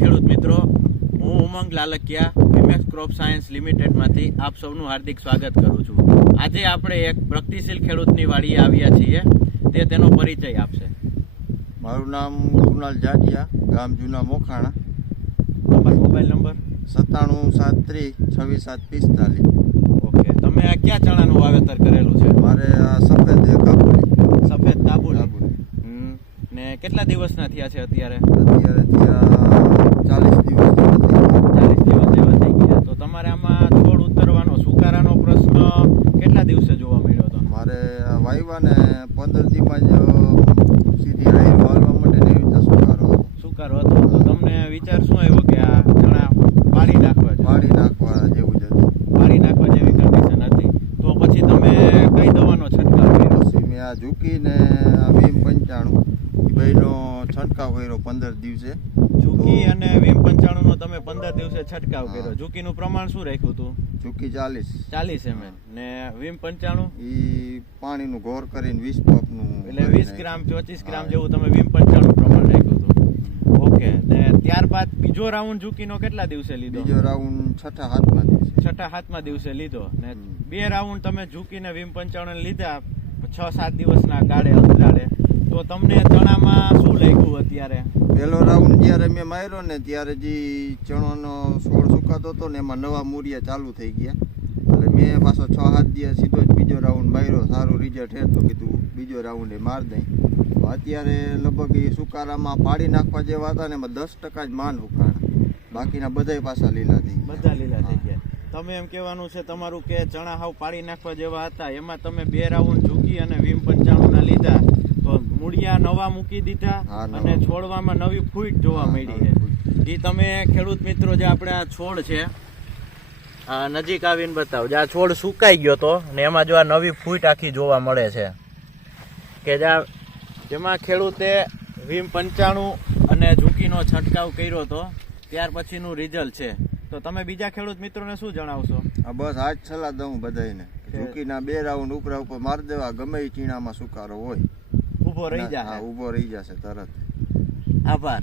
ખેડૂત મિત્રો હું Umang Lalakiya MX crop science લિમિટેડમાંથી આપ સૌનું હાર્દિક સ્વાગત કરું છું. આજે આપણે એક પ્રગતિશીલ ખેડૂતની વાડીએ આવ્યા છીએ. તે તેનો પરિચય આપશે. મારું નામ કુનાલ જાટિયા ગામ જૂના મોખાણા. તમારો મોબાઈલ નંબર? સત્તાણું સાત ત્રીસ છવ્વીસ સાત પિસ્તાલીસ. ઓકે તમે આ ક્યાં ચણાનું વાવેતર કરેલું છે? મારે આ સફેદ કેટલા દિવસના થયા છે અત્યારે? અત્યારે ત્યાં ચાલીસ દિવસ. ચાલીસ દિવસ જેવા થઈ ગયા. તો તમારે આમાં છોડ ઉતરવાનો સુકારાનો પ્રશ્ન કેટલા દિવસે જોવા મળ્યો હતો? મારે આ ને પંદર દીમાં જ સીધી હાઈ વાળવા માટે ને એવી સુકારો સુકારો હતો. તો તમને વિચાર શું આવ્યો કે આ જણા પાડી નાખવા છે? પાડી નાખવા જેવું જ હતું. પાડી નાખવા જેવી કન્ડિશન હતી. તો પછી તમે કઈ દવાનો છંટકાવ કર્યો? મેં આ ઝૂકીને આ વીમ પંચાણું એ બેનો છંટકાવ કર્યો પંદર દિવસે. ઝુકી અને વીમ પંચાણું નો તમે પંદર દિવસે છંટકાવ કર્યો. ઝુકી નું પ્રમાણ શું રાખ્યું હતું? ઝુકી ચાલીસ. ચાલીસ એમ ને વીમ પંચાણું? એ પાણીનું ઘોર કરીને વીસ પગનું એટલે વીસ ગ્રામ પચીસ ગ્રામ જેવું તમે વીમ પંચાણું પ્રમાણ રાખ્યું હતું. ઓકે ને ત્યારબાદ બીજો રાઉન્ડ ઝુકીનો કેટલા દિવસે લીધો? બીજો રાઉન્ડ છઠ્ઠા હાથમાં દિવસે. છઠ્ઠા હાથમાં દિવસે લીધો. ને બે રાઉન્ડ તમે ઝૂકીને વીમ પંચાણું લીધા. છ સાત દિવસના ગાળે અંતરાળે. તો તમને ચણામાં શું લાગ્યું અત્યારે? પહેલો રાઉન્ડ જ્યારે મેં માર્યો ને ત્યારે જે ચણોનો છોડ સુકાતો હતો ને એમાં નવા મૂરિયા ચાલુ થઈ ગયા. એટલે મેં પાછો છ સાત દિવસ સીધો જ બીજો રાઉન્ડ માર્યો. સારું રિઝલ્ટ હે તો કીધું બીજો રાઉન્ડ એ માર દઈ. તો અત્યારે લગભગ એ સુકારામાં પાડી નાખવા જેવા હતા ને એમાં દસ ટકા જ માન ઉકાળા બાકીના બધાય પાછા લીલા થઈ બધા લીલા થઈ ગયા. તમે એમ કહેવાનું છે તમારું કે ચણા હાવ પાડી નાખવા જેવા હતા એમાં તમે બે રાઉન્ડ ઝૂકી અને વીમ પંચાણુંના લીધા. મૂળિયા નવા મૂકી દીધા અને છોડવામાં નવી ફૂટ જોવા મળી છે. જે તમે ખેડૂત મિત્રો જે આપણે આ છોડ છે આ નજીક આવીને બતાવો. જે આ છોડ સુકાઈ ગયો તો ને એમાં જો આ નવી ફૂટ આખી જોવા મળે છે. કે જ્યાં જેમાં ખેડૂતે વીમ પંચાણું અને ઝૂંકીનો છંટકાવ કર્યો હતો ત્યાર પછીનું રિઝલ્ટ છે. તો તમે બીજા ખેડૂત મિત્રોને શું જણાવશો? આ બસ આજ સલાહ દઉં બધાને ઝૂંકીના બે રાઉન્ડ ઉપરા ઉપર મારી દેવા ગમે એ ચીણામાં સુકારો હોય. ઊભો રહી હા જાય ઊભો રહી જશે તરત. આભાર.